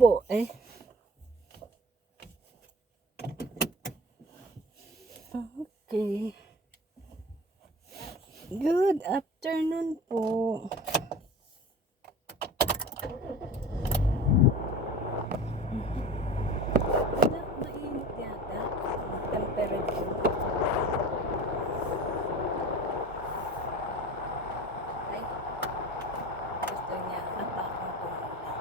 po eh. Okay. Good afternoon po. Mainit yata ang temperature. Ay, gusto niya apa akong tumula.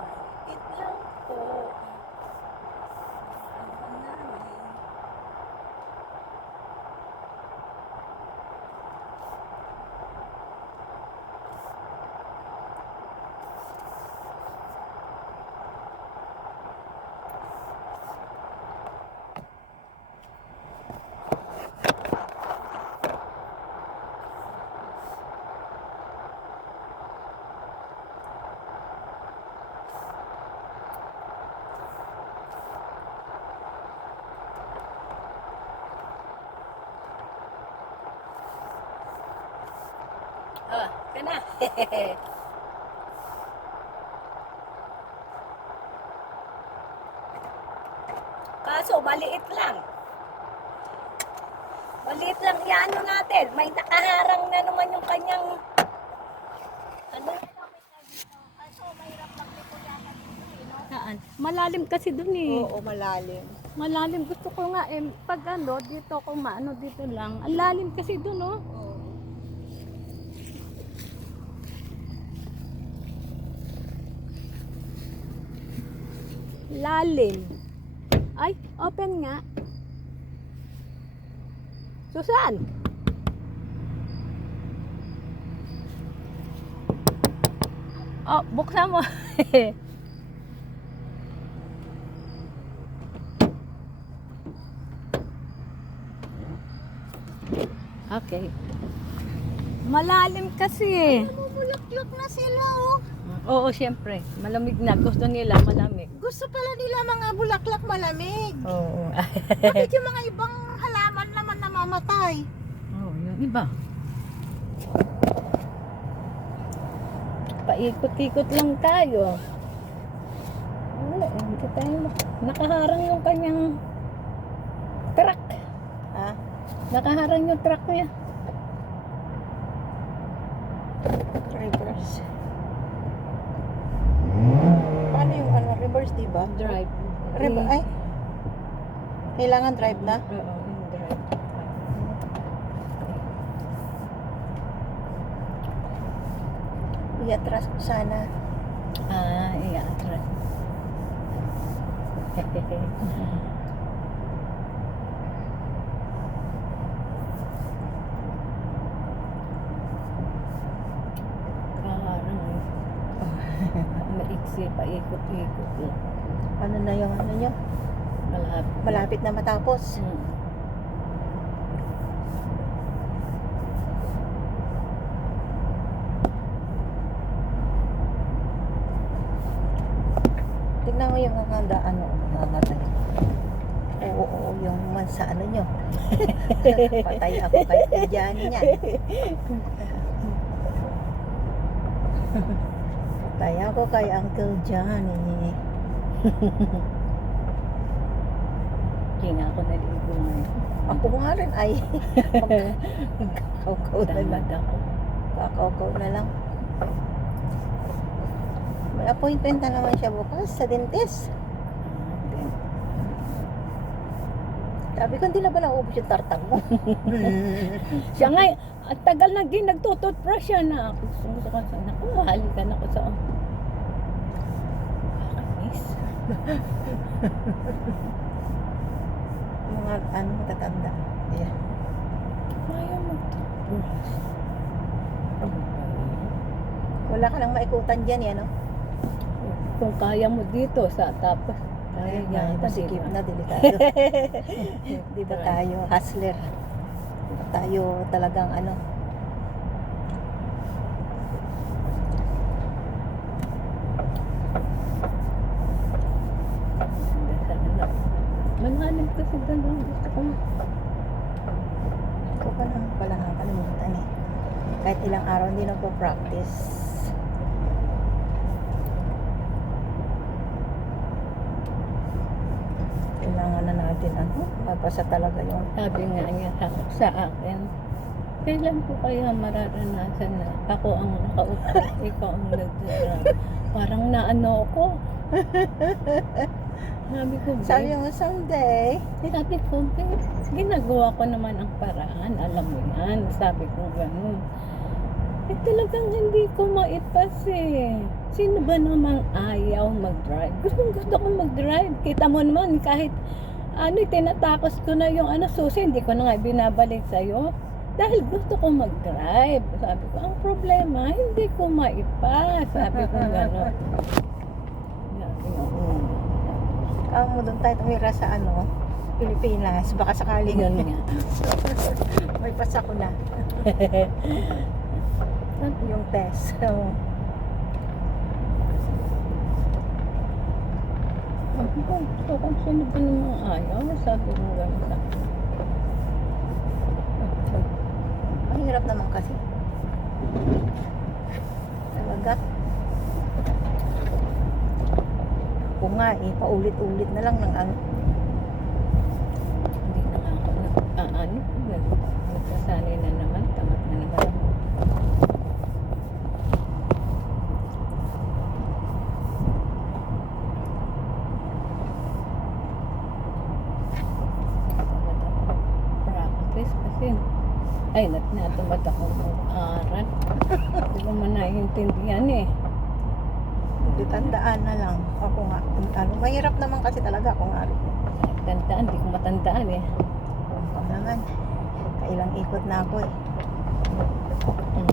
Mainit lang po. Ano namin. Ah, kana. Kaso, maliit lang. Maliit lang yan natin. May nakaharang na naman yung kanyang ano? Saan? Malalim kasi dun eh. Oo, malalim. Malalim. Gusto ko nga eh, pag ano, dito ko maano dito lang. Ang lalim kasi dun oh. Oo. Lalim. Ay, open nga. Susan! Oh, buksan mo. Okay. Malalim kasi. Namumulaklak na sila, oh. Oo, syempre. Malamig na. Gusto nila malamig. Gusto pala nila mga bulaklak malamig. Oo. Bakit yung mga ibang halaman naman namamatay? Oo, yung iba. Paikot-ikot lang tayo. Wala, hindi tayo. Nakaharang yung kanyang truck. Ha? Nakaharang yung truck niya. Reverse. Paano yung ano? Reverse, diba? Drive. Ay? Kailangan drive na? Oo, yung drive. I-atras ko sana. Ah, iya, drive. Kaharang eh. Maiksi, paikot-ikot eh. Ano na yung ano nyo? Malapit na matapos. Hmm. Tignan mo yung mga ano, oo, yung man sa ano nyo. Patay ako kay Johnny niyan. Patay ako kay Uncle Johnny. Hindi nga ako naligo ngayon. Ako nga rin ay kakaukaw na lang. Tamad ako. Kakaukaw na lang. May appointment na naman siya bukas sa dentist. Sabi ko, hindi na ba naubos yung tartag mo? Siya nga, at tagal na din nagtututbrush siya na ako. Gusto ko sa naku, halikan ako sa miss. Mga ano, matatanda. Yeah. Kaya magtutbrush. Wala ka nang maikutan dyan, yan, no? Kung kaya mo dito sa tapos kaya Ay, yata masikip diba? na, delikado. Di ba tayo hustler? Di ba tayo talagang ano? Manhanap kasi doon. Gusto ko. Ko pa naman pala nakakalimutan eh. Kahit ilang araw hindi nagpo-practice. Kailangan na natin ano, mapasa talaga yung Sabi nga niya sa akin, kailan ko kaya mararanasan na ako ang nakaupo, ikaw ang nagdadrive. Parang naano ko. Sabi ko, sabi babe, mo someday. sabi ko, babe, ginagawa ko naman ang paraan, alam mo yan. Sabi ko gano'n. Eh talagang hindi ko maipas eh. Sino ba namang ayaw mag-drive? Gusto ko mag-drive. Kita mo naman kahit ano, tinatakos ko na yung ano, susi, hindi ko na nga binabalik sa'yo. Dahil gusto ko mag-drive. Sabi ko, ang problema, hindi ko maipas. Sabi ko gano'n. Sabi ko, Mo doon tayo tumira sa ano, Pilipinas. Baka sakaling yun nga. may pasa ko na. Yung test. Sabi ko, gusto ko sino ba namang ayaw? Sabi ko gano'n sa akin. Ang hirap naman kasi. Talaga. Ako nga eh, paulit-ulit na lang ng ano. Hindi na nga ako nagsasanay na naman, tamad na naman ako. Tamad ako practice kasi ay natamad ako mag-aral. Hindi ko man naiintindihan eh. Hindi, tandaan na lang. Ako nga. Ano, mahirap naman kasi talaga ako nga rin. Tandaan, hindi ko matandaan eh. Ako naman. Kailang ikot na ako eh. Hmm.